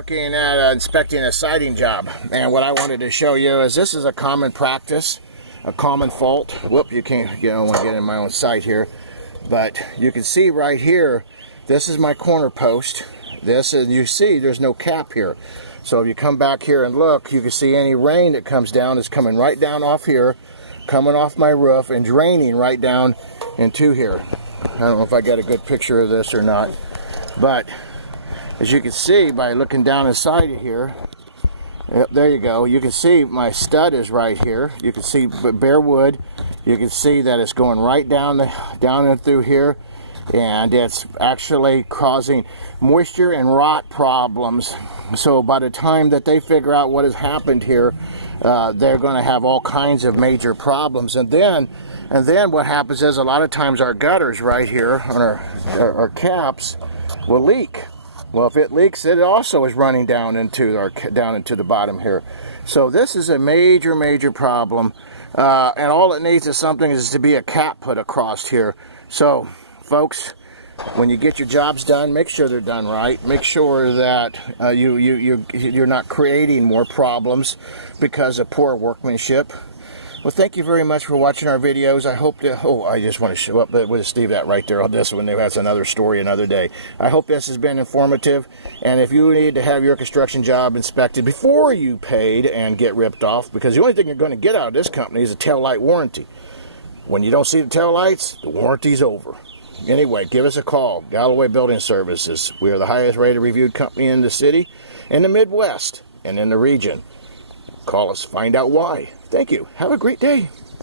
looking at inspecting a siding job, and what I wanted to show you is this is a common practice, a common fault. Whoop, you can't, I don't want to get in my own sight here, but you can see right here, this is my corner post. This is, you see there's no cap here. So if you come back here and look, you can see any rain that comes down is coming right down off here, coming off my roof and draining right down into here. I don't know if I got a good picture of this or not, but as you can see by looking down inside of here, yep, there you go. You can see my stud is right here. You can see bare wood. You can see that it's going right down and through here, and it's actually causing moisture and rot problems. So by the time that they figure out what has happened here, they're going to have all kinds of major problems. And then what happens is a lot of times our gutters right here on our caps will leak. Well, if it leaks, it also is running down into the bottom here. So this is a major problem, and all it needs is to be a cap put across here. So folks, when you get your jobs done, make sure they're done right. Make sure that you're not creating more problems because of poor workmanship. Well, thank you very much for watching our videos. I hope to, I just want to show up, but we'll just leave that right there on this one. That's another story another day. I hope this has been informative, and if you need to have your construction job inspected before you paid and get ripped off, because the only thing you're going to get out of this company is a tail light warranty. When you don't see the tail lights, the warranty's over. Anyway, give us a call. Galloway Building Services. We are the highest rated reviewed company in the city, in the Midwest, and in the region. Call us, find out why. Thank you. Have a great day.